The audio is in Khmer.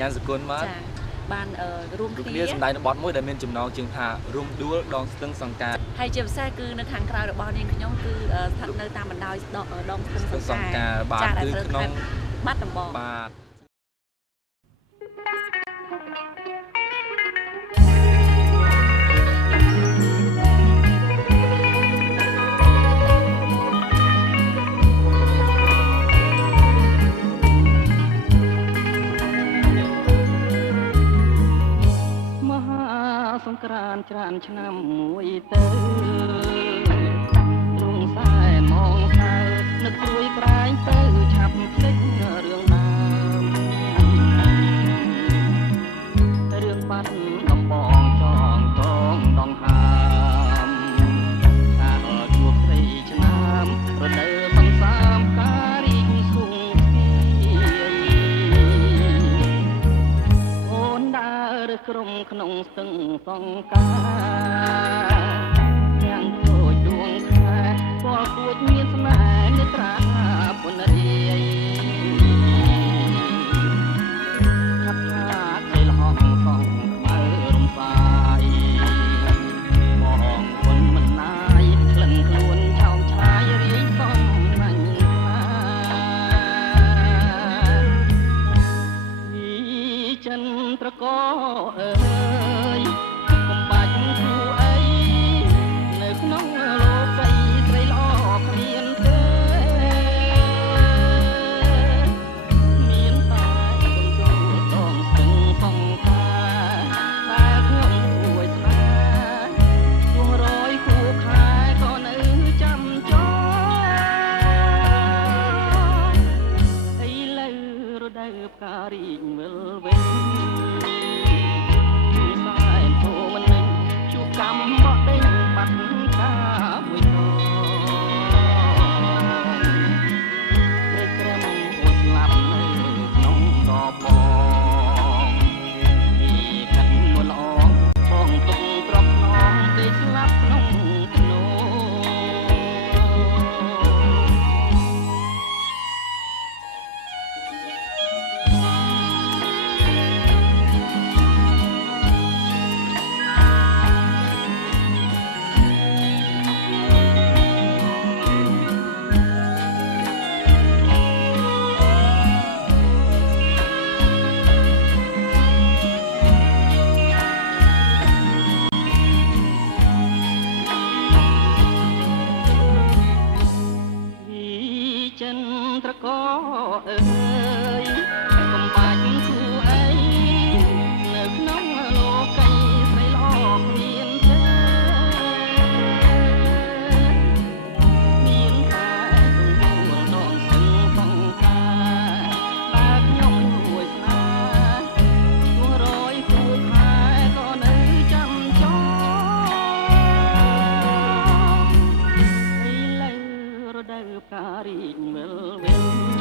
ញ៉ាំសកុនមកបានរួមគ្នាសម្ដែងបទមួយដែលមានចំណងជើងថារួមដួលដងស្ទឹងសង្ការហើយជាពិសេសគឺនៅខាងក្រៅរបស់នាងខ្ញុំគឺស្ថិតនៅតាមបណ្ដោយដងស្ទឹងសង្ការបាទគឺក្នុងបាត់ដំបងបាទសង្ក្រានច្រើនឆ្នាំមួយទៅទ្រង់សែនមកសើនឹកព្រួយក្រែងទៅឆាប់ភ្លេចរឿងដើមរឿងបាត់ដំបងចងតងដងហើមកាលជួបស្រីឆ្នាំរដូវសង្សាមការរីកសុងស្គីអូនដើរក្រុមក្នុងស្ទឹងសង្ការយ៉ាងតូចដួងខែពលគួចមានស្នេហ៍នេត្រាពុនរាយឆាប់ឆាកជិលហងសងខ្មៅរំសាយបងគុណមិនណាយក្លិនខ្លួនឆោមឆាយរីសំណាញ់ពីចិនត្រកអើយការរីកវិលវិញសែនធូមិននឹងជួបកម្មបដេញបាត់ការមួយដងព្រៃក្រំហួចស្លាប់នៅក្នុងដបបងពីកាត់នួនអងបងទុកត្រប់ខ្នងទេស្លាប់ក្នុងធ្នូចិនត្រកអើយកុំបាច់គូអីនៅក្នុងលោកីស្រីល្អគ្មានទេមានតែគង់យល់ដងស្ទឹងសង្ការតែខ្ញុំរួយស្នាជួររយគួយខែក៏នៅចាំចោឥឡូវរដូវការីកវិលវិញ